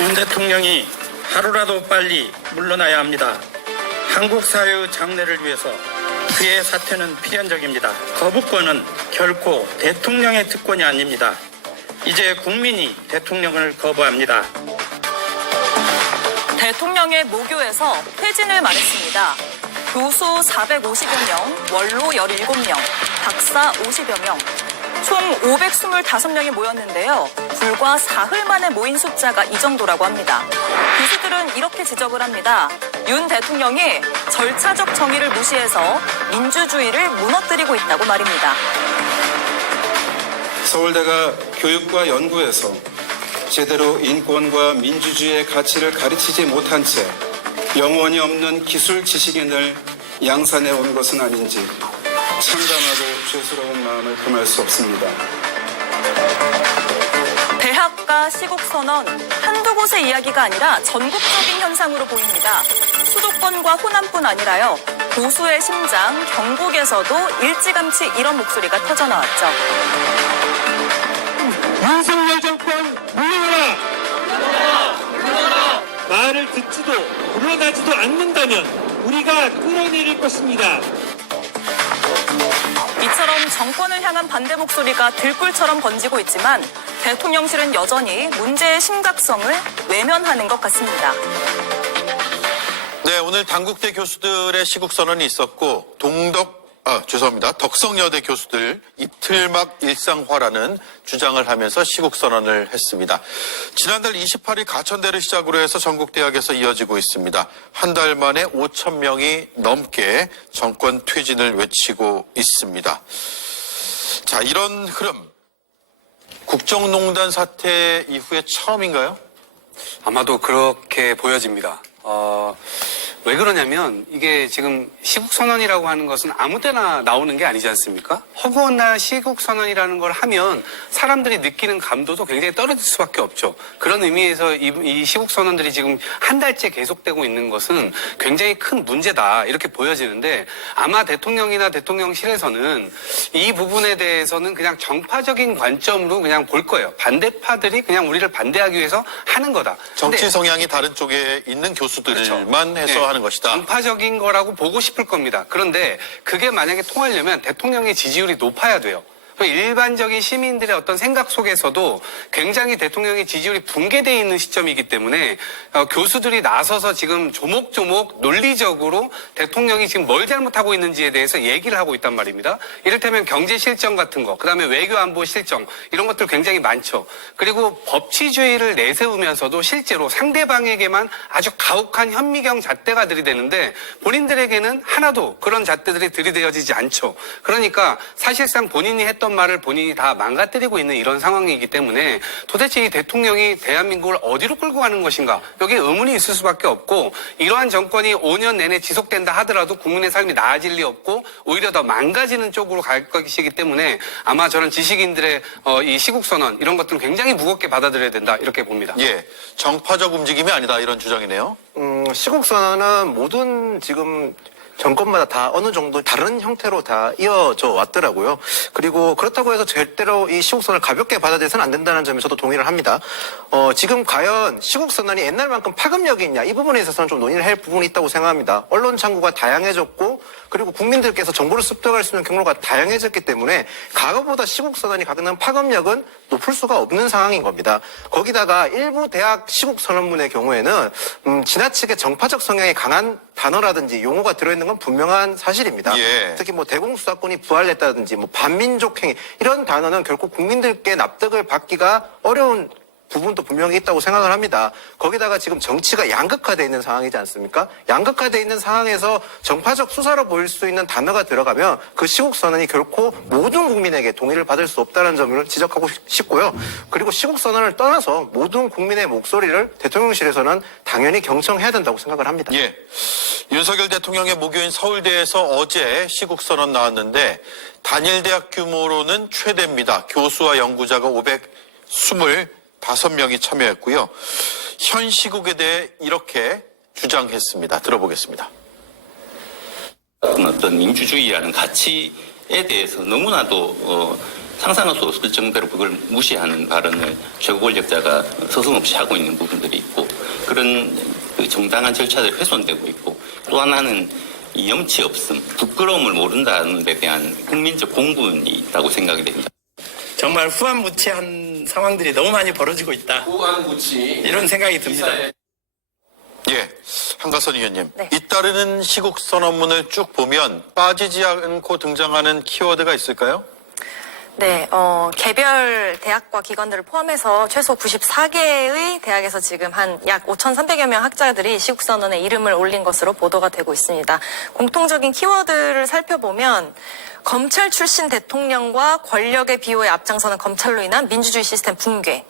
윤 대통령이 하루라도 빨리 물러나야 합니다. 한국 사회의 장래를 위해서 그의 사퇴는 필연적입니다. 거부권은 결코 대통령의 특권이 아닙니다. 이제 국민이 대통령을 거부합니다. 대통령의 모교에서 퇴진을 말했습니다. 교수 450여 명, 원로 17명, 박사 50여 명, 총 525명이 모였는데요. 불과 사흘 만에 모인 숫자가 이 정도라고 합니다. 교수들은 이렇게 지적을 합니다. 윤 대통령이 절차적 정의를 무시해서 민주주의를 무너뜨리고 있다고 말입니다. 서울대가 교육과 연구에서 제대로 인권과 민주주의의 가치를 가르치지 못한 채 영원히 없는 기술 지식인을 양산해 온 것은 아닌지 참담하고 죄스러운 마음을 금할 수 없습니다. 대학가 시국선언 한두 곳의 이야기가 아니라 전국적인 현상으로 보입니다. 수도권과 호남뿐 아니라요. 보수의 심장 경북에서도 일찌감치 이런 목소리가 터져나왔죠. 윤석열 정권 물러나라! 말을 듣지도 물러나지도 않는다면 우리가 끌어내릴 것입니다. 이처럼 정권을 향한 반대 목소리가 들불처럼 번지고 있지만 대통령실은 여전히 문제의 심각성을 외면하는 것 같습니다. 네, 오늘 단국대 교수들의 시국선언이 있었고 덕성여대 교수들 이틀막 일상화라는 주장을 하면서 시국선언을 했습니다. 지난달 28일 가천대를 시작으로 해서 전국대학에서 이어지고 있습니다. 한 달 만에 5,000명이 넘게 정권 퇴진을 외치고 있습니다. 자, 이런 흐름 국정농단 사태 이후에 처음인가요? 아마도 그렇게 보여집니다. 왜 그러냐면 이게 지금 시국선언이라고 하는 것은 아무 때나 나오는 게 아니지 않습니까? 허구나 시국선언이라는 걸 하면 사람들이 느끼는 감도도 굉장히 떨어질 수밖에 없죠. 그런 의미에서 이 시국선언들이 지금 한 달째 계속되고 있는 것은 굉장히 큰 문제다 이렇게 보여지는데 아마 대통령이나 대통령실에서는 이 부분에 대해서는 그냥 정파적인 관점으로 그냥 볼 거예요. 반대파들이 그냥 우리를 반대하기 위해서 하는 거다. 정치 성향이 다른 쪽에 있는 교수들만 그렇죠. 해서 하는 것이다. 정파적인 거라고 보고 싶을 겁니다. 그런데 그게 만약에 통하려면 대통령의 지지율이 높아야 돼요. 일반적인 시민들의 어떤 생각 속에서도 굉장히 대통령의 지지율이 붕괴되어 있는 시점이기 때문에 교수들이 나서서 지금 조목조목 논리적으로 대통령이 지금 뭘 잘못하고 있는지에 대해서 얘기를 하고 있단 말입니다. 이를테면 경제 실정 같은 거, 그다음에 외교 안보 실정 이런 것들 굉장히 많죠. 그리고 법치주의를 내세우면서도 실제로 상대방에게만 아주 가혹한 현미경 잣대가 들이대는데 본인들에게는 하나도 그런 잣대들이 들이대어지지 않죠. 그러니까 사실상 본인이 했던 말을 본인이 다 망가뜨리고 있는 이런 상황이기 때문에 도대체 이 대통령이 대한민국을 어디로 끌고 가는 것인가 여기에 의문이 있을 수밖에 없고 이러한 정권이 5년 내내 지속된다 하더라도 국민의 삶이 나아질 리 없고 오히려 더 망가지는 쪽으로 갈 것이기 때문에 아마 저는 지식인들의 이 시국선언 이런 것들은 굉장히 무겁게 받아들여야 된다 이렇게 봅니다. 예, 정파적 움직임이 아니다 이런 주장이네요. 시국선언은 모든 지금 정권마다 다 어느 정도 다른 형태로 다 이어져 왔더라고요. 그리고 그렇다고 해서 절대로 이 시국선언을 가볍게 받아들여서는 안 된다는 점에 저도 동의를 합니다. 지금 과연 시국선언이 옛날만큼 파급력이 있냐 이 부분에 있어서는 좀 논의를 할 부분이 있다고 생각합니다. 언론 창구가 다양해졌고 그리고 국민들께서 정보를 습득할 수 있는 경로가 다양해졌기 때문에 과거보다 시국선언이 갖는 파급력은 높을 수가 없는 상황인 겁니다. 거기다가 일부 대학 시국선언문의 경우에는 지나치게 정파적 성향이 강한 단어라든지 용어가 들어있는 건 분명한 사실입니다. 예. 특히 뭐 대공수사권이 부활했다든지 뭐 반민족 행위 이런 단어는 결국 국민들께 납득을 받기가 어려운 부분도 분명히 있다고 생각을 합니다. 거기다가 지금 정치가 양극화되어 있는 상황이지 않습니까? 양극화되어 있는 상황에서 정파적 수사로 보일 수 있는 단어가 들어가면 그 시국선언이 결코 모든 국민에게 동의를 받을 수 없다는 점을 지적하고 싶고요. 그리고 시국선언을 떠나서 모든 국민의 목소리를 대통령실에서는 당연히 경청해야 된다고 생각을 합니다. 예, 윤석열 대통령의 모교인 서울대에서 어제 시국선언 나왔는데 단일대학 규모로는 최대입니다. 교수와 연구자가 525명이 참여했고요. 현 시국에 대해 이렇게 주장했습니다. 들어보겠습니다. 어떤 민주주의라는 가치에 대해서 너무나도 상상할 수 없을 정도로 그걸 무시하는 발언을 최고 권력자가 서슴없이 하고 있는 부분들이 있고 그런 그 정당한 절차들이 훼손되고 있고, 또 하나는 이 염치 없음, 부끄러움을 모른다는 데 대한 국민적 공분이 있다고 생각이 됩니다. 정말 후한무치한 상황들이 너무 많이 벌어지고 있다. 이런 생각이 듭니다. 예, 한가선 의원님. 네. 잇따르는 시국 선언문을 쭉 보면 빠지지 않고 등장하는 키워드가 있을까요? 네, 개별 대학과 기관들을 포함해서 최소 94개의 대학에서 지금 한 약 5,300여 명 학자들이 시국선언에 이름을 올린 것으로 보도가 되고 있습니다. 공통적인 키워드를 살펴보면 검찰 출신 대통령과 권력의 비호에 앞장서는 검찰로 인한 민주주의 시스템 붕괴,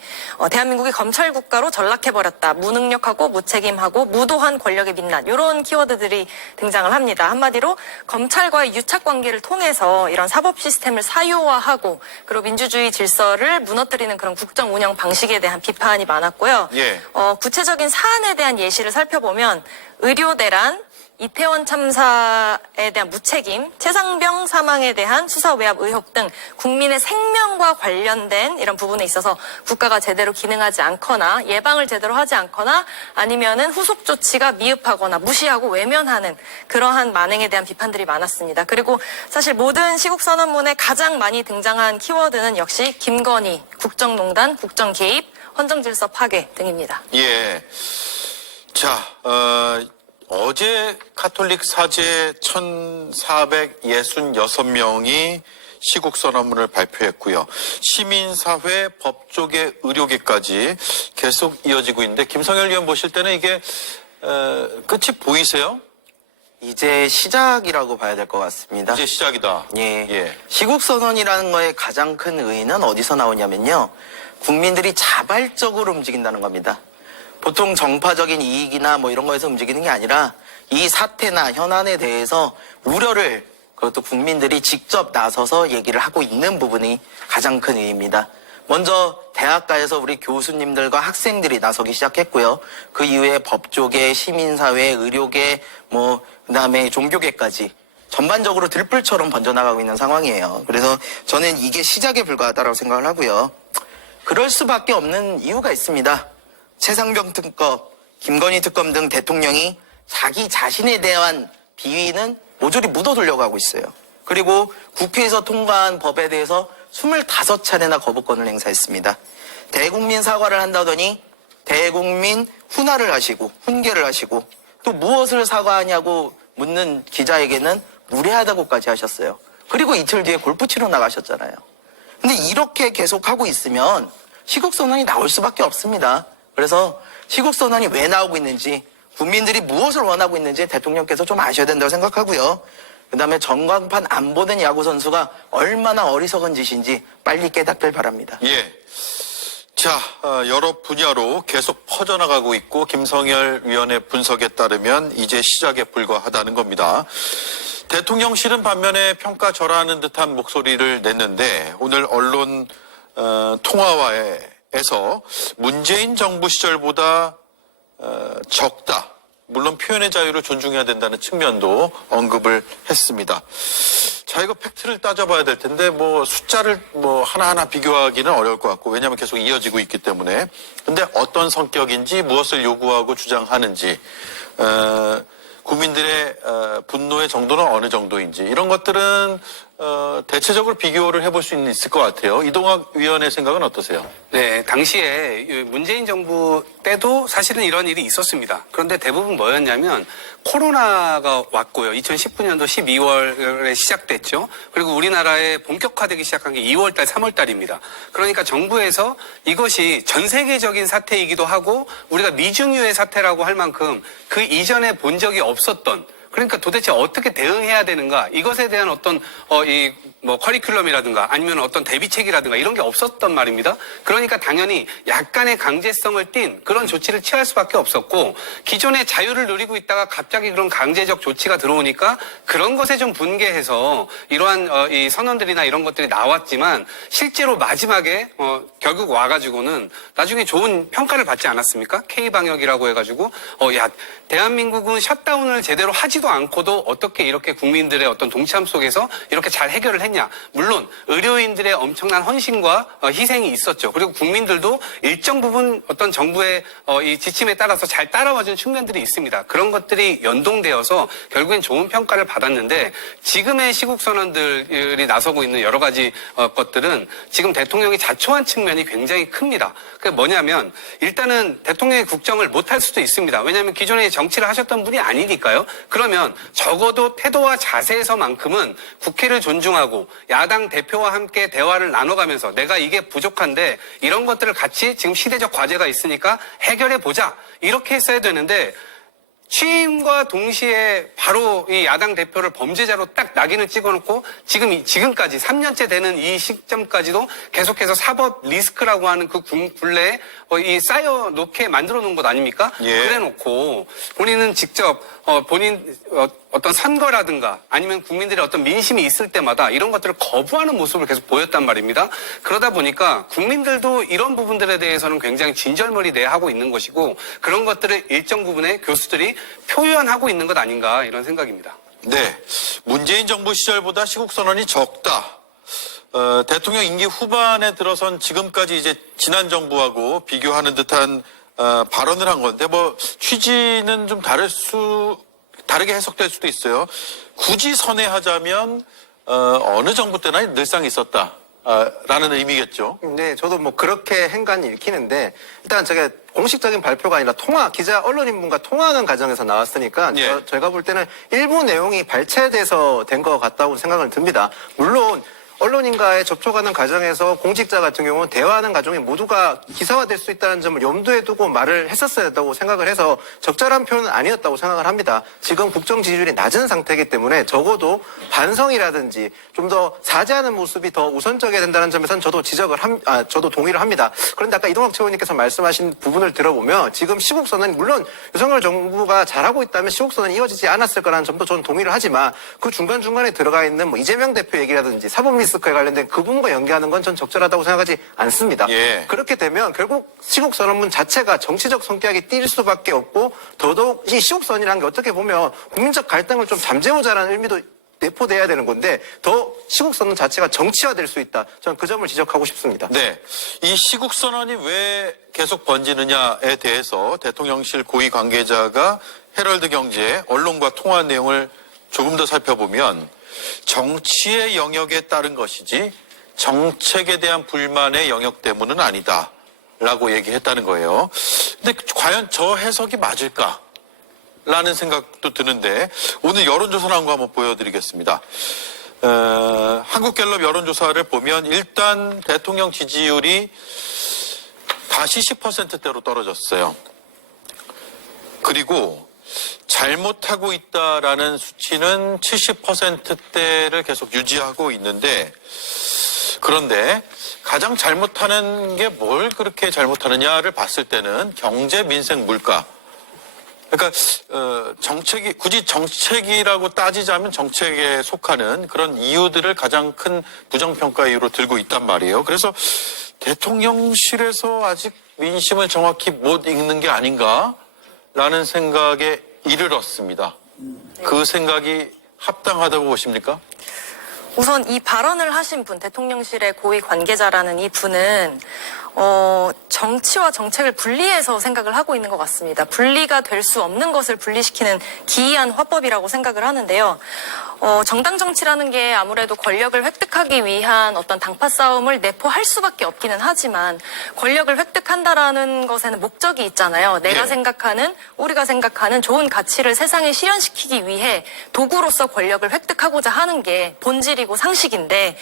대한민국이 검찰 국가로 전락해버렸다, 무능력하고 무책임하고 무도한 권력의 민난, 이런 키워드들이 등장을 합니다. 한마디로 검찰과의 유착관계를 통해서 이런 사법 시스템을 사유화하고 그리고 민주주의 질서를 무너뜨리는 그런 국정 운영 방식에 대한 비판이 많았고요. 예. 구체적인 사안에 대한 예시를 살펴보면 의료대란, 이태원 참사에 대한 무책임, 최상병 사망에 대한 수사 외압 의혹 등 국민의 생명과 관련된 이런 부분에 있어서 국가가 제대로 기능하지 않거나 예방을 제대로 하지 않거나 아니면은 후속 조치가 미흡하거나 무시하고 외면하는 그러한 만행에 대한 비판들이 많았습니다. 그리고 사실 모든 시국선언문에 가장 많이 등장한 키워드는 역시 김건희, 국정농단, 국정개입, 헌정질서 파괴 등입니다. 예. 자, 어제 카톨릭 사제 1,466명이 시국선언문을 발표했고요. 시민사회, 법조계, 의료계까지 계속 이어지고 있는데 김성열 의원 보실 때는 이게 끝이 보이세요? 이제 시작이라고 봐야 될 것 같습니다. 이제 시작이다. 예. 시국선언이라는 거의 가장 큰 의의는 어디서 나오냐면요. 국민들이 자발적으로 움직인다는 겁니다. 보통 정파적인 이익이나 뭐 이런 거에서 움직이는 게 아니라 이 사태나 현안에 대해서 우려를 그것도 국민들이 직접 나서서 얘기를 하고 있는 부분이 가장 큰 의의입니다. 먼저 대학가에서 우리 교수님들과 학생들이 나서기 시작했고요. 그 이후에 법조계, 시민사회, 의료계, 그다음에 종교계까지 전반적으로 들불처럼 번져나가고 있는 상황이에요. 그래서 저는 이게 시작에 불과하다고 생각을 하고요. 그럴 수밖에 없는 이유가 있습니다. 최상병 특검, 김건희 특검 등 대통령이 자기 자신에 대한 비위는 모조리 묻어두려고 하고 있어요. 그리고 국회에서 통과한 법에 대해서 25차례나 거부권을 행사했습니다. 대국민 사과를 한다더니 대국민 훈화를 하시고 훈계를 하시고 또 무엇을 사과하냐고 묻는 기자에게는 무례하다고까지 하셨어요. 그리고 이틀 뒤에 골프 치러 나가셨잖아요. 근데 이렇게 계속하고 있으면 시국선언이 나올 수밖에 없습니다. 그래서 시국선언이 왜 나오고 있는지 국민들이 무엇을 원하고 있는지 대통령께서 좀 아셔야 된다고 생각하고요. 그다음에 전광판 안 보는 야구 선수가 얼마나 어리석은 짓인지 빨리 깨닫길 바랍니다. 예. 자, 여러 분야로 계속 퍼져나가고 있고 김성열 위원의 분석에 따르면 이제 시작에 불과하다는 겁니다. 대통령실은 반면에 평가절하하는 듯한 목소리를 냈는데 오늘 언론 통화에서 문재인 정부 시절보다 적다. 물론 표현의 자유를 존중해야 된다는 측면도 언급을 했습니다. 자, 이거 팩트를 따져봐야 될 텐데 숫자를 하나하나 비교하기는 어려울 것 같고 왜냐하면 계속 이어지고 있기 때문에 근데 어떤 성격인지 무엇을 요구하고 주장하는지 국민들의 분노의 정도는 어느 정도인지 이런 것들은 대체적으로 비교를 해볼 수 있을 것 같아요. 이동학 위원의 생각은 어떠세요? 네, 당시에 문재인 정부 때도 사실은 이런 일이 있었습니다. 그런데 대부분 뭐였냐면 코로나가 왔고요. 2019년도 12월에 시작됐죠. 그리고 우리나라에 본격화되기 시작한 게 2월달, 3월달입니다. 그러니까 정부에서 이것이 전 세계적인 사태이기도 하고 우리가 미중유의 사태라고 할 만큼 그 이전에 본 적이 없었던 그러니까 도대체 어떻게 대응해야 되는가 이것에 대한 어떤 커리큘럼이라든가 아니면 어떤 대비책이라든가 이런 게 없었단 말입니다. 그러니까 당연히 약간의 강제성을 띈 그런 조치를 취할 수밖에 없었고 기존의 자유를 누리고 있다가 갑자기 그런 강제적 조치가 들어오니까 그런 것에 좀 분개해서 이러한 이 선언들이나 이런 것들이 나왔지만 실제로 마지막에 결국 와가지고는 나중에 좋은 평가를 받지 않았습니까? K방역이라고 해가지고 대한민국은 셧다운을 제대로 하지도 않고도 어떻게 이렇게 국민들의 어떤 동참 속에서 이렇게 잘 해결을 했냐? 물론 의료인들의 엄청난 헌신과 희생이 있었죠. 그리고 국민들도 일정 부분 어떤 정부의 이 지침에 따라서 잘 따라와준 측면들이 있습니다. 그런 것들이 연동되어서 결국엔 좋은 평가를 받았는데 지금의 시국 선언들이 나서고 있는 여러 가지 것들은 지금 대통령이 자초한 측면이 굉장히 큽니다. 그게 뭐냐면 일단은 대통령의 국정을 못할 수도 있습니다. 왜냐하면 기존에 정치를 하셨던 분이 아니니까요. 그러면 적어도 태도와 자세에서만큼은 국회를 존중하고 야당 대표와 함께 대화를 나눠가면서 내가 이게 부족한데 이런 것들을 같이 지금 시대적 과제가 있으니까 해결해 보자. 이렇게 했어야 되는데 취임과 동시에 바로 이 야당 대표를 범죄자로 딱 낙인을 찍어놓고 지금까지 3년째 되는 이 시점까지도 계속해서 사법 리스크라고 하는 그 굴레에 이 쌓여놓게 만들어 놓은 것 아닙니까? 예. 그래놓고 본인은 직접 본인 어떤 선거라든가 아니면 국민들의 어떤 민심이 있을 때마다 이런 것들을 거부하는 모습을 계속 보였단 말입니다. 그러다 보니까 국민들도 이런 부분들에 대해서는 굉장히 진절머리내하고 있는 것이고 그런 것들을 일정 부분의 교수들이 표현하고 있는 것 아닌가 이런 생각입니다. 네, 문재인 정부 시절보다 시국선언이 적다. 대통령 임기 후반에 들어선 지금까지 이제 지난 정부하고 비교하는 듯한 발언을 한 건데 뭐 취지는 좀 다르게 해석될 수도 있어요. 굳이 선회하자면 어느 정부 때나 늘상 있었다. 라는 의미겠죠. 네, 저도 뭐 그렇게 행간이 읽히는데 일단 제가 공식적인 발표가 아니라 기자 언론인분과 통화하는 과정에서 나왔으니까 예. 저희가 볼 때는 일부 내용이 발췌돼서 된 것 같다고 생각을 듭니다. 물론 언론인과의 접촉하는 과정에서 공직자 같은 경우는 대화하는 과정이 모두가 기사화될 수 있다는 점을 염두에 두고 말을 했었어야 했다고 생각을 해서 적절한 표현은 아니었다고 생각을 합니다. 지금 국정 지지율이 낮은 상태이기 때문에 적어도 반성이라든지 좀 더 사죄하는 모습이 더 우선적이어야 된다는 점에서는 저도 동의를 합니다. 그런데 아까 이동학 최고님께서 말씀하신 부분을 들어보면 지금 시국선언이 물론 윤석열 정부가 잘하고 있다면 시국선언이 이어지지 않았을 거라는 점도 저는 동의를 하지만 그 중간중간에 들어가 있는 뭐 이재명 대표 얘기라든지 사법 리스크에 관련된 그 부분과 연계하는 건 전 적절하다고 생각하지 않습니다. 예. 그렇게 되면 결국 시국선언문 자체가 정치적 성격이 띌 수밖에 없고 더더욱 이 시국선언이라는 게 어떻게 보면 국민적 갈등을 좀 잠재우자라는 의미도 내포돼야 되는 건데 더 시국선언 자체가 정치화될 수 있다. 저는 그 점을 지적하고 싶습니다. 네, 이 시국선언이 왜 계속 번지느냐에 대해서 대통령실 고위 관계자가 헤럴드 경제 언론과 통화한 내용을 조금 더 살펴보면 정치의 영역에 따른 것이지 정책에 대한 불만의 영역 때문은 아니다 라고 얘기했다는 거예요. 근데 과연 저 해석이 맞을까? 라는 생각도 드는데 오늘 여론조사 나온 거 한번 보여드리겠습니다. 한국갤럽 여론조사를 보면 일단 대통령 지지율이 다시 10%대로 떨어졌어요. 그리고 잘못하고 있다라는 수치는 70%대를 계속 유지하고 있는데 그런데 가장 잘못하는 게 뭘 그렇게 잘못하느냐를 봤을 때는 경제, 민생, 물가. 그러니까 정책이 굳이 정책이라고 따지자면 정책에 속하는 그런 이유들을 가장 큰 부정평가 이유로 들고 있단 말이에요. 그래서 대통령실에서 아직 민심을 정확히 못 읽는 게 아닌가라는 생각에 이르렀습니다. 그 생각이 합당하다고 보십니까? 우선 이 발언을 하신 분, 대통령실의 고위 관계자라는 이 분은 정치와 정책을 분리해서 생각을 하고 있는 것 같습니다. 분리가 될 수 없는 것을 분리시키는 기이한 화법이라고 생각을 하는데요. 정당 정치라는 게 아무래도 권력을 획득하기 위한 어떤 당파 싸움을 내포할 수밖에 없기는 하지만 권력을 획득한다라는 것에는 목적이 있잖아요. 내가 생각하는, 우리가 생각하는 좋은 가치를 세상에 실현시키기 위해 도구로서 권력을 획득하고자 하는 게 본질이고 상식인데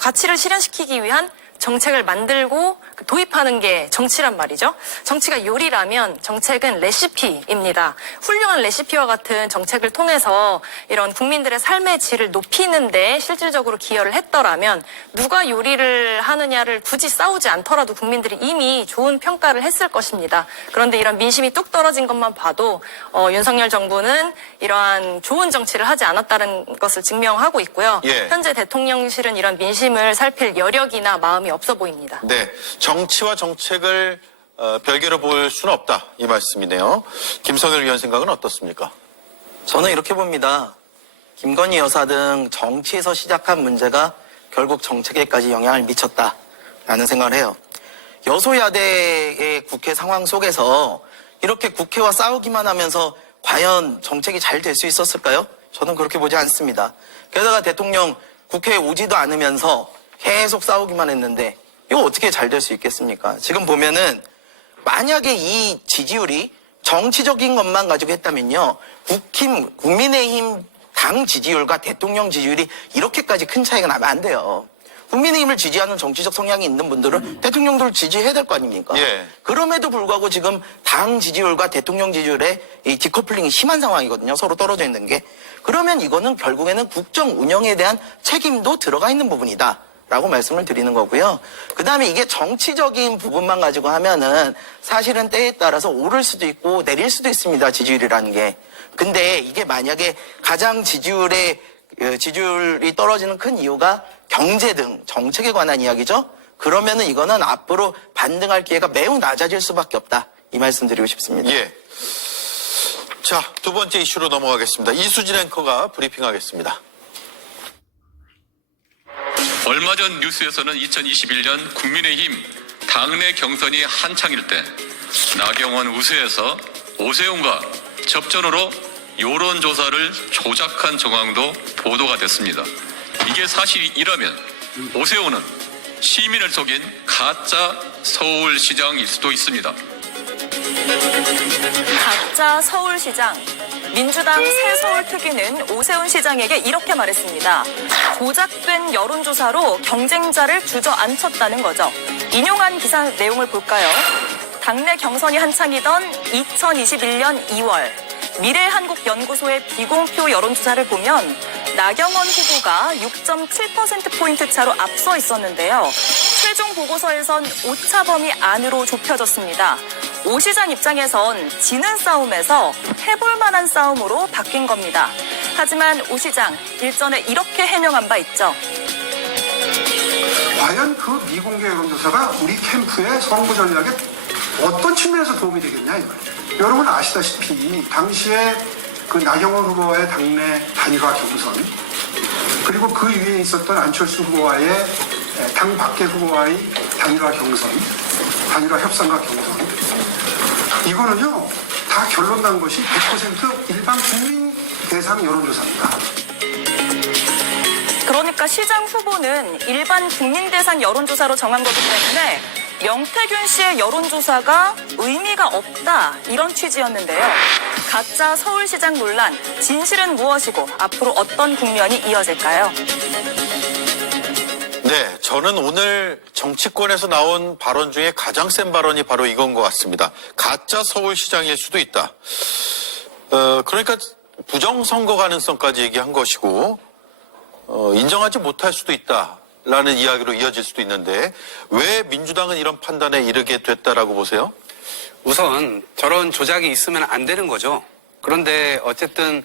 가치를 실현시키기 위한 정책을 만들고 도입하는 게 정치란 말이죠. 정치가 요리라면 정책은 레시피입니다. 훌륭한 레시피와 같은 정책을 통해서 이런 국민들의 삶의 질을 높이는데 실질적으로 기여를 했더라면 누가 요리를 하느냐를 굳이 싸우지 않더라도 국민들이 이미 좋은 평가를 했을 것입니다. 그런데 이런 민심이 뚝 떨어진 것만 봐도 윤석열 정부는 이러한 좋은 정치를 하지 않았다는 것을 증명하고 있고요. 예. 현재 대통령실은 이런 민심을 살필 여력이나 마음이 없어 보입니다. 네, 정치와 정책을 별개로 볼 수는 없다 이 말씀이네요. 김성일 위원 생각은 어떻습니까? 저는 이렇게 봅니다. 김건희 여사 등 정치에서 시작한 문제가 결국 정책에까지 영향을 미쳤다라는 생각을 해요. 여소야대의 국회 상황 속에서 이렇게 국회와 싸우기만 하면서 과연 정책이 잘 될 수 있었을까요? 저는 그렇게 보지 않습니다. 게다가 대통령 국회에 오지도 않으면서 계속 싸우기만 했는데 이거 어떻게 잘 될 수 있겠습니까? 지금 보면은 만약에 이 지지율이 정치적인 것만 가지고 했다면요. 국민의힘 당 지지율과 대통령 지지율이 이렇게까지 큰 차이가 나면 안 돼요. 국민의힘을 지지하는 정치적 성향이 있는 분들은 대통령들 지지해야 될 거 아닙니까? 예. 그럼에도 불구하고 지금 당 지지율과 대통령 지지율의 이 디커플링이 심한 상황이거든요. 서로 떨어져 있는 게. 그러면 이거는 결국에는 국정 운영에 대한 책임도 들어가 있는 부분이다. 라고 말씀을 드리는 거고요. 그 다음에 이게 정치적인 부분만 가지고 하면은 사실은 때에 따라서 오를 수도 있고 내릴 수도 있습니다. 지지율이라는 게. 근데 이게 만약에 가장 지지율이 떨어지는 큰 이유가 경제 등 정책에 관한 이야기죠. 그러면은 이거는 앞으로 반등할 기회가 매우 낮아질 수밖에 없다. 이 말씀 드리고 싶습니다. 예. 자, 두 번째 이슈로 넘어가겠습니다. 이수진 앵커가 브리핑하겠습니다. 얼마 전 뉴스에서는 2021년 국민의힘 당내 경선이 한창일 때 나경원 우세에서 오세훈과 접전으로 여론조사를 조작한 정황도 보도가 됐습니다. 이게 사실이라면 오세훈은 시민을 속인 가짜 서울시장일 수도 있습니다. 가짜 서울시장. 민주당 새서울 특위는 오세훈 시장에게 이렇게 말했습니다. 조작된 여론조사로 경쟁자를 주저앉혔다는 거죠. 인용한 기사 내용을 볼까요? 당내 경선이 한창이던 2021년 2월 미래한국연구소의 비공표 여론조사를 보면 나경원 후보가 6.7%포인트 차로 앞서 있었는데요. 최종 보고서에선 오차 범위 안으로 좁혀졌습니다. 오 시장 입장에선 지는 싸움에서 해볼 만한 싸움으로 바뀐 겁니다. 하지만 오 시장 일전에 이렇게 해명한 바 있죠. 과연 그 미공개 여론조사가 우리 캠프의 선거 전략에 어떤 측면에서 도움이 되겠냐 이거예요. 여러분 아시다시피 당시에 그 나경원 후보와의 당내 단일화 경선 그리고 그 위에 있었던 안철수 후보와의 당 밖의 후보와의 단일화 경선, 단일화 협상과 경선 이거는요 다 결론 난 것이 100% 일반 국민 대상 여론조사입니다. 그러니까 시장 후보는 일반 국민 대상 여론조사로 정한 거기 때문에 명태균 씨의 여론조사가 의미가 없다 이런 취지였는데요. 가짜 서울시장 논란, 진실은 무엇이고 앞으로 어떤 국면이 이어질까요? 네, 저는 오늘 정치권에서 나온 발언 중에 가장 센 발언이 바로 이건 것 같습니다. 가짜 서울시장일 수도 있다. 그러니까 부정선거 가능성까지 얘기한 것이고 인정하지 못할 수도 있다라는 이야기로 이어질 수도 있는데 왜 민주당은 이런 판단에 이르게 됐다라고 보세요? 우선 저런 조작이 있으면 안 되는 거죠. 그런데 어쨌든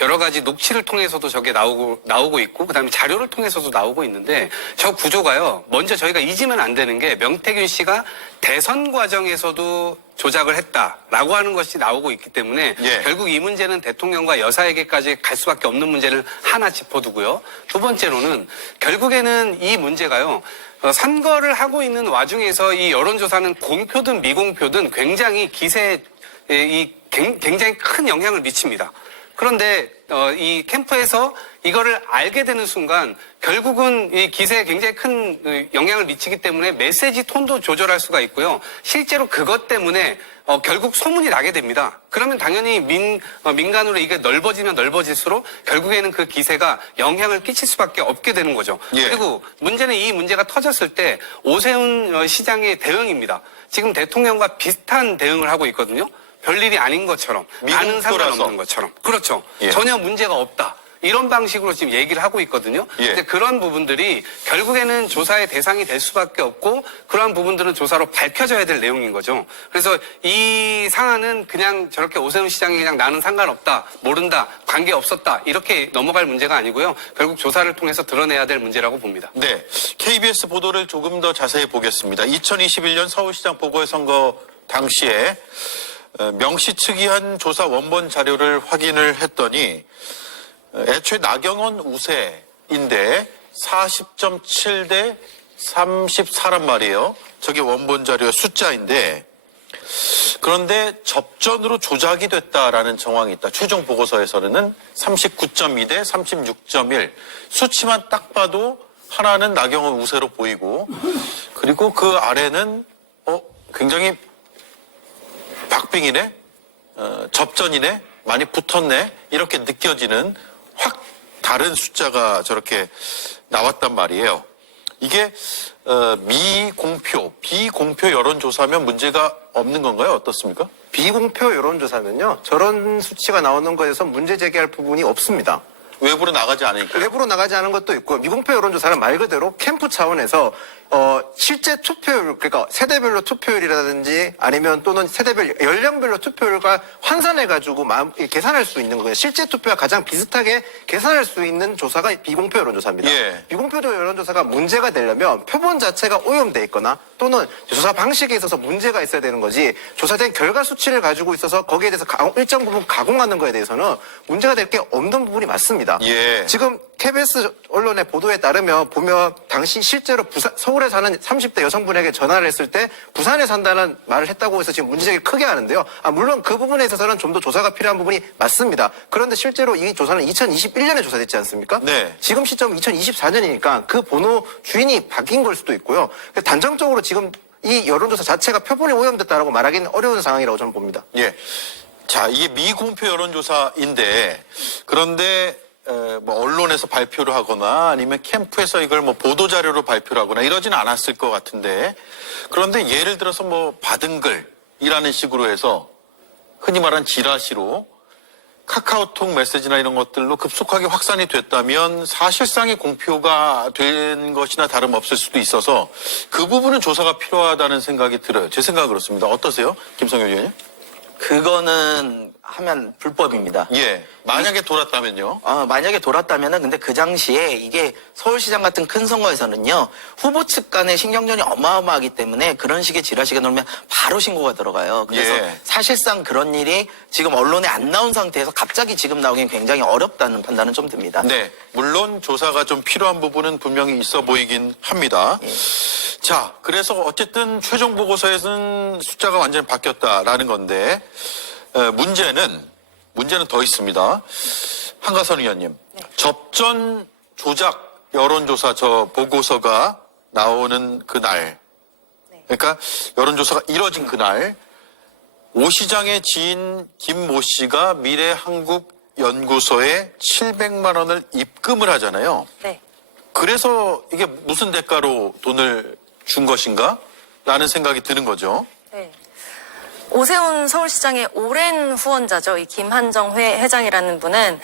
여러 가지 녹취를 통해서도 저게 나오고 있고 그다음에 자료를 통해서도 나오고 있는데 저 구조가요. 먼저 저희가 잊으면 안 되는 게 명태균 씨가 대선 과정에서도 조작을 했다라고 하는 것이 나오고 있기 때문에 예. 결국 이 문제는 대통령과 여사에게까지 갈 수밖에 없는 문제를 하나 짚어두고요. 두 번째로는 결국에는 이 문제가요. 선거를 하고 있는 와중에서 이 여론조사는 공표든 미공표든 굉장히 기세에 굉장히 큰 영향을 미칩니다. 그런데 이 캠프에서 이거를 알게 되는 순간 결국은 이 기세에 굉장히 큰 영향을 미치기 때문에 메시지 톤도 조절할 수가 있고요. 실제로 그것 때문에 결국 소문이 나게 됩니다. 그러면 당연히 민간으로 이게 넓어지면 넓어질수록 결국에는 그 기세가 영향을 끼칠 수밖에 없게 되는 거죠. 예. 그리고 문제는 이 문제가 터졌을 때 오세훈 시장의 대응입니다. 지금 대통령과 비슷한 대응을 하고 있거든요. 별일이 아닌 것처럼, 나는 상관없는 것처럼. 그렇죠. 예. 전혀 문제가 없다. 이런 방식으로 지금 얘기를 하고 있거든요. 예. 근데 그런 부분들이 결국에는 조사의 대상이 될 수밖에 없고 그러한 부분들은 조사로 밝혀져야 될 내용인 거죠. 그래서 이 상황은 그냥 저렇게 오세훈 시장이 그냥 나는 상관없다, 모른다, 관계 없었다 이렇게 넘어갈 문제가 아니고요. 결국 조사를 통해서 드러내야 될 문제라고 봅니다. 네, KBS 보도를 조금 더 자세히 보겠습니다. 2021년 서울시장 보궐선거 당시에 명시 측이 한 조사 원본 자료를 확인을 했더니 애초에 나경원 우세인데 40.7 대 34란 말이에요. 저게 원본 자료의 숫자인데, 그런데 접전으로 조작이 됐다라는 정황이 있다. 최종 보고서에서는 39.2 대 36.1. 수치만 딱 봐도 하나는 나경원 우세로 보이고, 그리고 그 아래는 굉장히 박빙이네, 접전이네, 많이 붙었네, 이렇게 느껴지는 확 다른 숫자가 저렇게 나왔단 말이에요. 이게 비공표 여론조사면 문제가 없는 건가요? 어떻습니까? 비공표 여론조사면요, 저런 수치가 나오는 것에서 문제 제기할 부분이 없습니다. 외부로 나가지 않으니까. 외부로 나가지 않은 것도 있고, 미공표 여론조사는 말 그대로 캠프 차원에서 실제 투표율, 그러니까 세대별로 투표율이라든지 아니면 또는 세대별 연령별로 투표율과 환산해가지고 계산할 수 있는 거예요. 실제 투표와 가장 비슷하게 계산할 수 있는 조사가 비공표 여론조사입니다. 예. 비공표 여론조사가 문제가 되려면 표본 자체가 오염돼 있거나 또는 조사 방식에 있어서 문제가 있어야 되는 거지, 조사된 결과 수치를 가지고 있어서 거기에 대해서 일정 부분 가공하는 거에 대해서는 문제가 될 게 없는 부분이 맞습니다. 예. 지금 KBS 언론의 보도에 따르면 보면 당시 실제로 서울에 사는 30대 여성분에게 전화를 했을 때 부산에 산다는 말을 했다고 해서 지금 문제제기를 크게 하는데요. 물론 그 부분에 있어서는 좀 더 조사가 필요한 부분이 맞습니다. 그런데 실제로 이 조사는 2021년에 조사됐지 않습니까? 네. 지금 시점은 2024년이니까 그 번호 주인이 바뀐 걸 수도 있고요. 단정적으로 지금 이 여론조사 자체가 표본이 오염됐다라고 말하기는 어려운 상황이라고 저는 봅니다. 예. 자, 이게 미공표 여론조사인데, 그런데 뭐 언론에서 발표를 하거나 아니면 캠프에서 이걸 뭐 보도자료로 발표를 하거나 이러지는 않았을 것 같은데, 그런데 예를 들어서 뭐 받은 글이라는 식으로 해서 흔히 말하는 지라시로 카카오톡 메시지나 이런 것들로 급속하게 확산이 됐다면 사실상의 공표가 된 것이나 다름없을 수도 있어서 그 부분은 조사가 필요하다는 생각이 들어요. 제 생각은 그렇습니다. 어떠세요? 김성현 의원님? 그거는 하면 불법입니다. 예. 만약에 돌았다면요? 만약에 돌았다면은, 근데 그 당시에 이게 서울시장 같은 큰 선거에서는요, 후보 측 간의 신경전이 어마어마하기 때문에 그런 식의 지라시가 나오면 바로 신고가 들어가요. 그래서 예. 사실상 그런 일이 지금 언론에 안 나온 상태에서 갑자기 지금 나오기는 굉장히 어렵다는 판단은 좀 듭니다. 네. 물론 조사가 좀 필요한 부분은 분명히 있어 보이긴 합니다. 예. 자, 그래서 어쨌든 최종 보고서에서는 숫자가 완전히 바뀌었다라는 건데, 문제는 더 있습니다. 한가선 의원님, 네. 접전 조작 여론조사 저 보고서가 나오는 그날, 네. 그러니까 여론조사가 이뤄진 그날, 오 시장의 지인 김모 씨가 미래한국연구소에 700만 원을 입금을 하잖아요. 네. 그래서 이게 무슨 대가로 돈을 준 것인가? 라는 생각이 드는 거죠. 네. 오세훈 서울시장의 오랜 후원자죠. 이 김한정 회장이라는 분은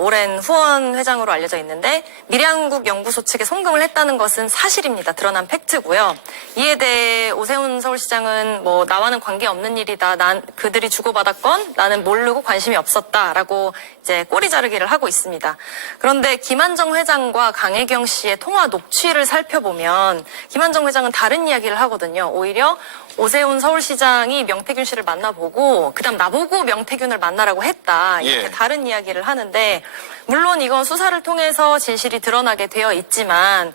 오랜 후원 회장으로 알려져 있는데, 미래한국연구소 측에 송금을 했다는 것은 사실입니다. 드러난 팩트고요. 이에 대해 오세훈 서울시장은 뭐 나와는 관계없는 일이다, 그들이 주고받았건 나는 모르고 관심이 없었다라고 이제 꼬리 자르기를 하고 있습니다. 그런데 김한정 회장과 강혜경 씨의 통화 녹취를 살펴보면 김한정 회장은 다른 이야기를 하거든요. 오히려 오세훈 서울시장이 명태균 씨를 만나보고 그다음 나보고 명태균을 만나라고 했다, 이렇게 예. 다른 이야기를 하는데, 물론 이건 수사를 통해서 진실이 드러나게 되어 있지만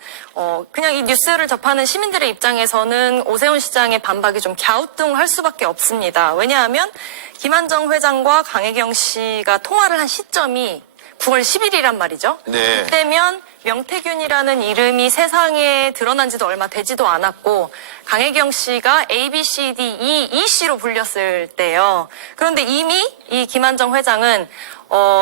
그냥 이 뉴스를 접하는 시민들의 입장에서는 오세훈 시장의 반박이 좀 갸우뚱할 수밖에 없습니다. 왜냐하면 김한정 회장과 강혜경 씨가 통화를 한 시점이 9월 10일이란 말이죠. 네. 그때면 명태균이라는 이름이 세상에 드러난 지도 얼마 되지도 않았고, 강혜경 씨가 A, B, C, D, E 씨로 불렸을 때요. 그런데 이미 이 김한정 회장은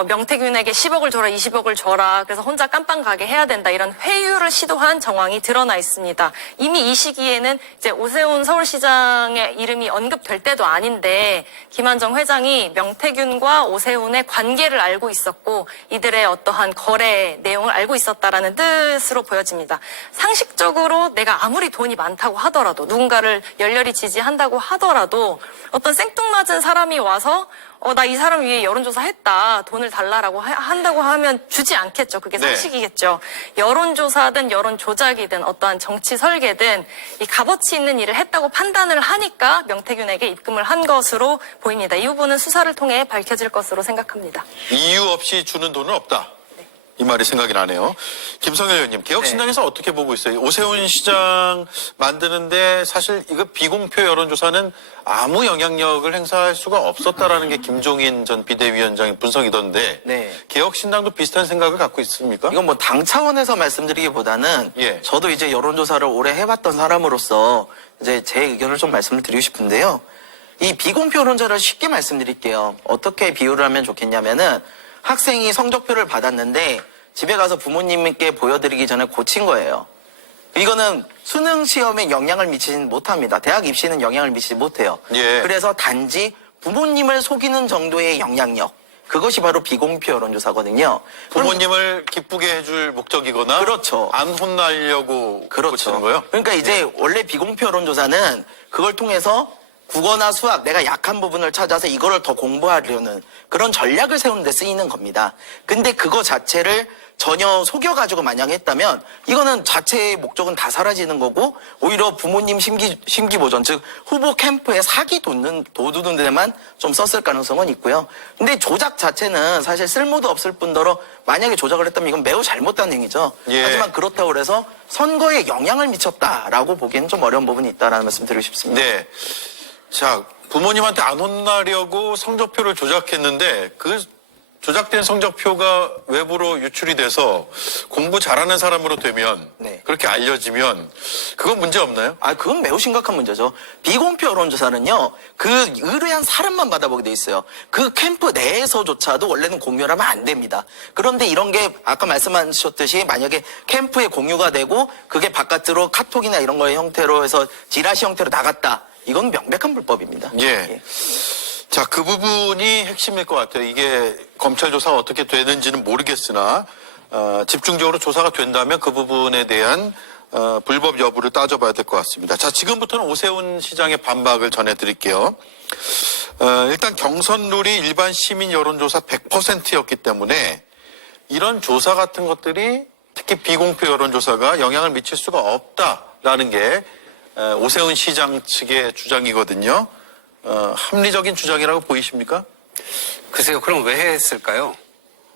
명태균에게 10억을 줘라, 20억을 줘라, 그래서 혼자 깜빵 가게 해야 된다, 이런 회유를 시도한 정황이 드러나 있습니다. 이미 이 시기에는 이제 오세훈 서울시장의 이름이 언급될 때도 아닌데 김한정 회장이 명태균과 오세훈의 관계를 알고 있었고 이들의 어떠한 거래 내용을 알고 있었다라는 뜻으로 보여집니다. 상식적으로 내가 아무리 돈이 많다고 하더라도, 누군가를 열렬히 지지한다고 하더라도 어떤 생뚱맞은 사람이 와서 나 이 사람 위해 여론조사 했다, 돈을 달라라고 한다고 하면 주지 않겠죠. 그게 네. 상식이겠죠. 여론조사든 여론조작이든 어떠한 정치 설계든 이 값어치 있는 일을 했다고 판단을 하니까 명태균에게 입금을 한 것으로 보입니다. 이 부분은 수사를 통해 밝혀질 것으로 생각합니다. 이유 없이 주는 돈은 없다. 이 말이 생각이 나네요. 김성일 의원님, 개혁신당에서 어떻게 보고 있어요? 오세훈 시장 만드는데 사실 이거 비공표 여론조사는 아무 영향력을 행사할 수가 없었다라는 게 김종인 전 비대위원장의 분석이던데 네. 개혁신당도 비슷한 생각을 갖고 있습니까? 이건 뭐 당 차원에서 말씀드리기보다는 예. 저도 이제 여론조사를 오래 해봤던 사람으로서 이제 제 의견을 좀 말씀을 드리고 싶은데요. 이 비공표 여론조사를 쉽게 말씀드릴게요. 어떻게 비유를 하면 좋겠냐면은 학생이 성적표를 받았는데 집에 가서 부모님께 보여드리기 전에 고친 거예요. 이거는 수능 시험에 영향을 미치지 못합니다. 대학 입시는 영향을 미치지 못해요. 예. 그래서 단지 부모님을 속이는 정도의 영향력. 그것이 바로 비공표 여론조사거든요. 부모님을 기쁘게 해줄 목적이거나 그렇죠. 안 혼나려고 고치는 거요? 그러니까 이제 원래 비공표 여론조사는 그걸 통해서 국어나 수학 내가 약한 부분을 찾아서 이거를 더 공부하려는 그런 전략을 세우는 데 쓰이는 겁니다. 근데 그거 자체를 전혀 속여가지고 만약 했다면 이거는 자체의 목적은 다 사라지는 거고 오히려 부모님 심기보전 즉 후보 캠프에 사기 돋는 데만 좀 썼을 가능성은 있고요. 근데 조작 자체는 사실 쓸모도 없을 뿐더러 만약에 조작을 했다면 이건 매우 잘못된 행위죠. 예. 하지만 그렇다고 해서 선거에 영향을 미쳤다라고 보기에는 좀 어려운 부분이 있다라는 말씀 드리고 싶습니다. 네. 자, 부모님한테 안 혼나려고 성적표를 조작했는데 그 조작된 성적표가 외부로 유출이 돼서 공부 잘하는 사람으로 되면 네. 그렇게 알려지면 그건 문제 없나요? 그건 매우 심각한 문제죠. 비공표 여론조사는요, 그 의뢰한 사람만 받아보게 돼 있어요. 그 캠프 내에서조차도 원래는 공유를 하면 안 됩니다. 그런데 이런 게 아까 말씀하셨듯이 만약에 캠프에 공유가 되고 그게 바깥으로 카톡이나 이런 거의 형태로 해서 지라시 형태로 나갔다. 이건 명백한 불법입니다. 예. 자, 그 부분이 핵심일 것 같아요. 이게 검찰 조사가 어떻게 되는지는 모르겠으나 집중적으로 조사가 된다면 그 부분에 대한 불법 여부를 따져봐야 될 것 같습니다. 자, 지금부터는 오세훈 시장의 반박을 전해드릴게요. 일단 경선 룰이 일반 시민 여론조사 100%였기 때문에 이런 조사 같은 것들이 특히 비공표 여론조사가 영향을 미칠 수가 없다라는 게 오세훈 시장 측의 주장이거든요. 합리적인 주장이라고 보이십니까? 글쎄요, 그럼 왜 했을까요?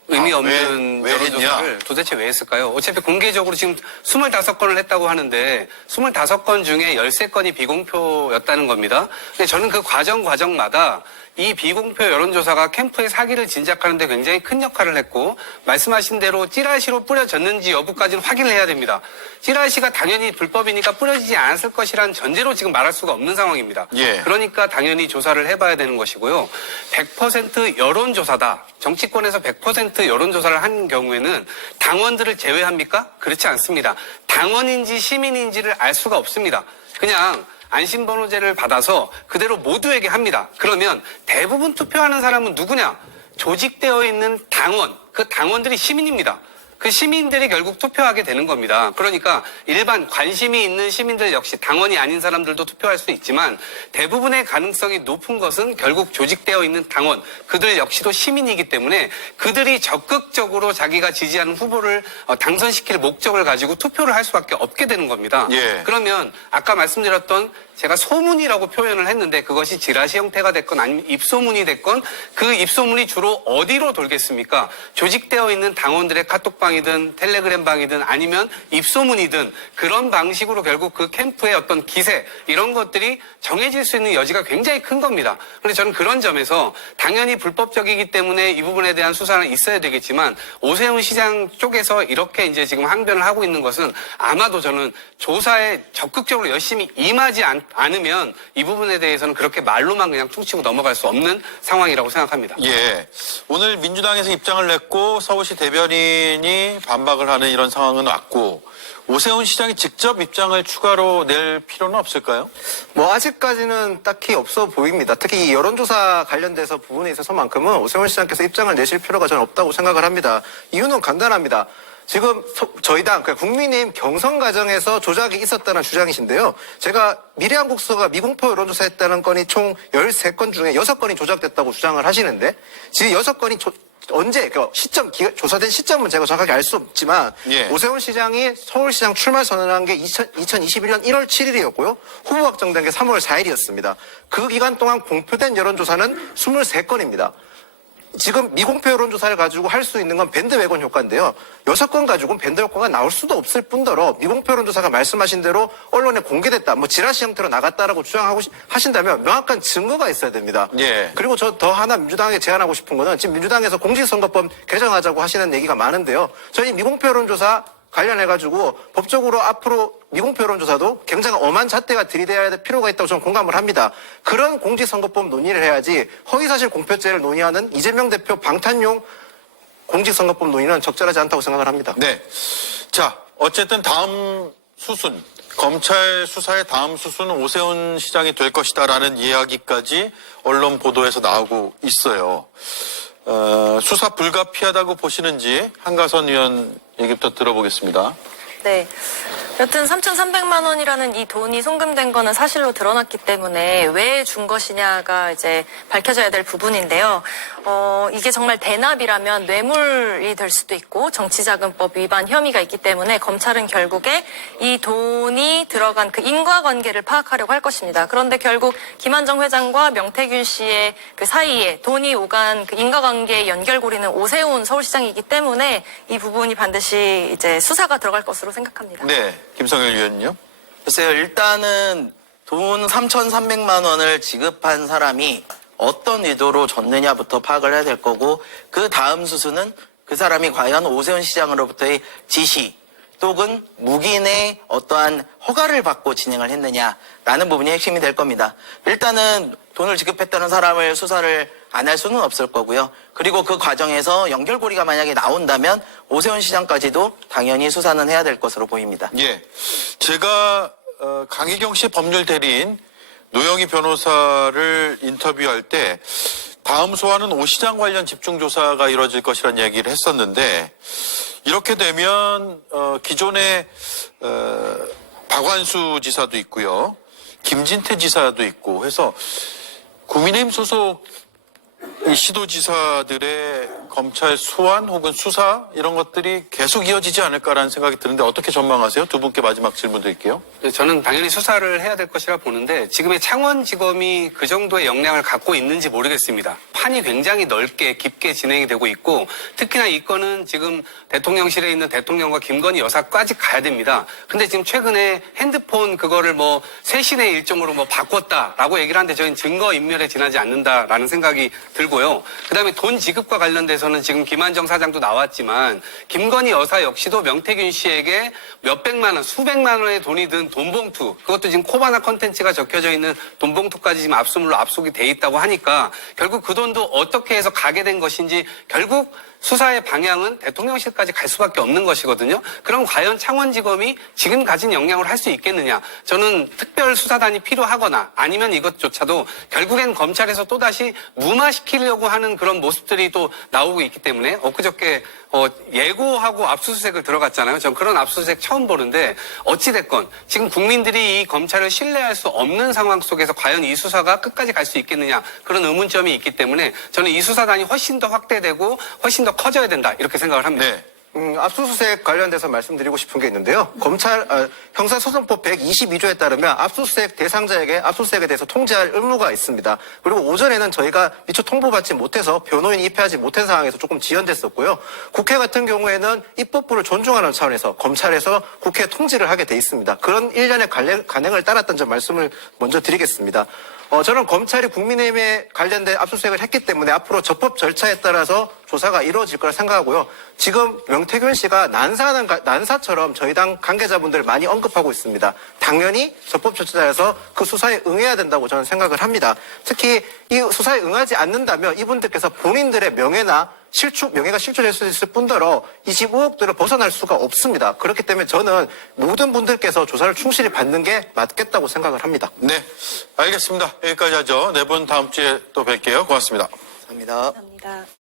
의미 없는 왜 여론조사를 했냐? 도대체 왜 했을까요? 어차피 공개적으로 지금 25건을 했다고 하는데 25건 중에 13건이 비공표였다는 겁니다. 근데 저는 그 과정마다 이 비공표 여론조사가 캠프의 사기를 진작하는 데 굉장히 큰 역할을 했고 말씀하신 대로 찌라시로 뿌려졌는지 여부까지는 확인을 해야 됩니다. 찌라시가 당연히 불법이니까 뿌려지지 않았을 것이라는 전제로 지금 말할 수가 없는 상황입니다. 예. 그러니까 당연히 조사를 해봐야 되는 것이고요. 100% 여론조사다. 정치권에서 100% 여론조사를 한 경우에는 당원들을 제외합니까? 그렇지 않습니다. 당원인지 시민인지를 알 수가 없습니다. 그냥 안심번호제를 받아서 그대로 모두에게 합니다. 그러면 대부분 투표하는 사람은 누구냐? 조직되어 있는 당원, 그 당원들이 시민입니다. 그 시민들이 결국 투표하게 되는 겁니다. 그러니까 일반 관심이 있는 시민들 역시 당원이 아닌 사람들도 투표할 수 있지만 대부분의 가능성이 높은 것은 결국 조직되어 있는 당원, 그들 역시도 시민이기 때문에 그들이 적극적으로 자기가 지지하는 후보를 당선시킬 목적을 가지고 투표를 할 수밖에 없게 되는 겁니다. 예. 그러면 아까 말씀드렸던 제가 소문이라고 표현을 했는데 그것이 지라시 형태가 됐건 아니면 입소문이 됐건 그 입소문이 주로 어디로 돌겠습니까? 조직되어 있는 당원들의 카톡방이든 텔레그램방이든 아니면 입소문이든 그런 방식으로 결국 그 캠프의 어떤 기세 이런 것들이 정해질 수 있는 여지가 굉장히 큰 겁니다. 그런데 저는 그런 점에서 당연히 불법적이기 때문에 이 부분에 대한 수사는 있어야 되겠지만 오세훈 시장 쪽에서 이렇게 이제 지금 항변을 하고 있는 것은 아마도 저는 조사에 적극적으로 열심히 임하지 않으면 이 부분에 대해서는 그렇게 말로만 그냥 퉁치고 넘어갈 수 없는 상황이라고 생각합니다. 예. 오늘 민주당에서 입장을 냈고 서울시 대변인이 반박을 하는 이런 상황은 왔고 오세훈 시장이 직접 입장을 추가로 낼 필요는 없을까요? 뭐 아직까지는 딱히 없어 보입니다. 특히 이 여론조사 관련돼서 부분에 있어서만큼은 오세훈 시장께서 입장을 내실 필요가 저는 없다고 생각을 합니다. 이유는 간단합니다. 지금 저희 당, 국민의힘 경선 과정에서 조작이 있었다는 주장이신데요. 제가 미래한국수가 미공표 여론조사했다는 건이 총 13건 중에 6건이 조작됐다고 주장을 하시는데 지금 6건이 언제, 조사된 시점은 제가 정확하게 알 수 없지만 예. 오세훈 시장이 서울시장 출마 선언한 게 2021년 1월 7일이었고요. 후보 확정된 게 3월 4일이었습니다. 그 기간 동안 공표된 여론조사는 23건입니다. 지금 미공표 여론조사를 가지고 할 수 있는 건 밴드웨건 효과인데요. 6건 가지고는 밴드 효과가 나올 수도 없을 뿐더러 미공표 여론조사가 말씀하신 대로 언론에 공개됐다, 뭐 지라시 형태로 나갔다라고 주장하고 하신다면 명확한 증거가 있어야 됩니다. 예. 그리고 저 더 하나 민주당에 제안하고 싶은 거는 지금 민주당에서 공직선거법 개정하자고 하시는 얘기가 많은데요. 저희 미공표 여론조사 관련해가지고 법적으로 앞으로 미공표 여론조사도 굉장히 엄한 잣대가 들이대야 될 필요가 있다고 저는 공감을 합니다. 그런 공직선거법 논의를 해야지 허위사실 공표죄를 논의하는 이재명 대표 방탄용 공직선거법 논의는 적절하지 않다고 생각을 합니다. 네. 자, 어쨌든 다음 수순, 검찰 수사의 다음 수순은 오세훈 시장이 될 것이다라는 이야기까지 언론 보도에서 나오고 있어요. 수사 불가피하다고 보시는지 한가선 의원 얘기부터 들어보겠습니다. 네. 여튼 3,300만 원이라는 이 돈이 송금된 거는 사실로 드러났기 때문에 왜 준 것이냐가 이제 밝혀져야 될 부분인데요. 이게 정말 대납이라면 뇌물이 될 수도 있고 정치자금법 위반 혐의가 있기 때문에 검찰은 결국에 이 돈이 들어간 그 인과관계를 파악하려고 할 것입니다. 그런데 결국 김한정 회장과 명태균 씨의 그 사이에 돈이 오간 그 인과관계의 연결고리는 오세훈 서울시장이기 때문에 이 부분이 반드시 이제 수사가 들어갈 것으로 생각합니다. 네. 김성일 의원님요? 글쎄요, 일단은 돈 3,300만 원을 지급한 사람이 어떤 의도로 줬느냐부터 파악을 해야 될 거고, 그 다음 수순은 그 사람이 과연 오세훈 시장으로부터의 지시 또는 묵인의 어떠한 허가를 받고 진행을 했느냐라는 부분이 핵심이 될 겁니다. 일단은 돈을 지급했다는 사람을 수사를 안 할 수는 없을 거고요. 그리고 그 과정에서 연결고리가 만약에 나온다면 오세훈 시장까지도 당연히 수사는 해야 될 것으로 보입니다. 예. 제가 강희경 씨 법률 대리인 노영희 변호사를 인터뷰할 때 다음 소환은 오 시장 관련 집중조사가 이루어질 것이라는 얘기를 했었는데, 이렇게 되면 기존의 박완수 지사도 있고요, 김진태 지사도 있고 해서 국민의힘 소속 이 시도지사들의 검찰 소환 혹은 수사 이런 것들이 계속 이어지지 않을까라는 생각이 드는데 어떻게 전망하세요? 두 분께 마지막 질문 드릴게요. 저는 당연히 수사를 해야 될 것이라 보는데 지금의 창원지검이 그 정도의 역량을 갖고 있는지 모르겠습니다. 판이 굉장히 넓게 깊게 진행이 되고 있고, 특히나 이 건은 지금 대통령실에 있는 대통령과 김건희 여사까지 가야 됩니다. 근데 지금 최근에 핸드폰 그거를 뭐 쇄신의 일종으로 뭐 바꿨다라고 얘기를 하는데 저희는 증거인멸에 지나지 않는다라는 생각이 들고요. 그다음에 돈 지급과 관련돼서는 지금 김한정 사장도 나왔지만 김건희 여사 역시도 명태균 씨에게 몇백만 원, 수백만 원의 돈이 든 돈봉투, 그것도 지금 코바나 컨텐츠가 적혀져 있는 돈봉투까지 지금 압수물로 압수이 돼 있다고 하니까 결국 그 돈도 어떻게 해서 가게 된 것인지 결국 수사의 방향은 대통령실까지 갈 수밖에 없는 것이거든요. 그럼 과연 창원지검이 지금 가진 역량을 할 수 있겠느냐. 저는 특별수사단이 필요하거나 아니면 이것조차도 결국엔 검찰에서 또다시 무마시키려고 하는 그런 모습들이 또 나오고 있기 때문에 엊그저께 예고하고 압수수색을 들어갔잖아요. 전 그런 압수수색 처음 보는데 어찌됐건 지금 국민들이 이 검찰을 신뢰할 수 없는 상황 속에서 과연 이 수사가 끝까지 갈 수 있겠느냐, 그런 의문점이 있기 때문에 저는 이 수사단이 훨씬 더 확대되고 훨씬 더 커져야 된다, 이렇게 생각을 합니다. 네. 압수수색 관련돼서 말씀드리고 싶은 게 있는데요. 형사소송법 122조에 따르면 압수수색 대상자에게 압수수색에 대해서 통지할 의무가 있습니다. 그리고 오전에는 저희가 미처 통보받지 못해서 변호인이 입회하지 못한 상황에서 조금 지연됐었고요. 국회 같은 경우에는 입법부를 존중하는 차원에서 검찰에서 국회에 통지를 하게 돼 있습니다. 그런 일련의 관행을 따랐던 점 말씀을 먼저 드리겠습니다. 저는 검찰이 국민의힘에 관련된 압수수색을 했기 때문에 앞으로 적법 절차에 따라서 조사가 이루어질 거라 생각하고요. 지금 명태균 씨가 난사처럼 저희 당 관계자분들 많이 언급하고 있습니다. 당연히 적법 절차에서 그 수사에 응해야 된다고 저는 생각을 합니다. 특히 이 수사에 응하지 않는다면 이분들께서 본인들의 명예가 실추될 수 있을 뿐더러 25억들을 벗어날 수가 없습니다. 그렇기 때문에 저는 모든 분들께서 조사를 충실히 받는 게 맞겠다고 생각을 합니다. 네, 알겠습니다. 여기까지 하죠. 네 분 다음 주에 또 뵐게요. 고맙습니다. 감사합니다. 감사합니다.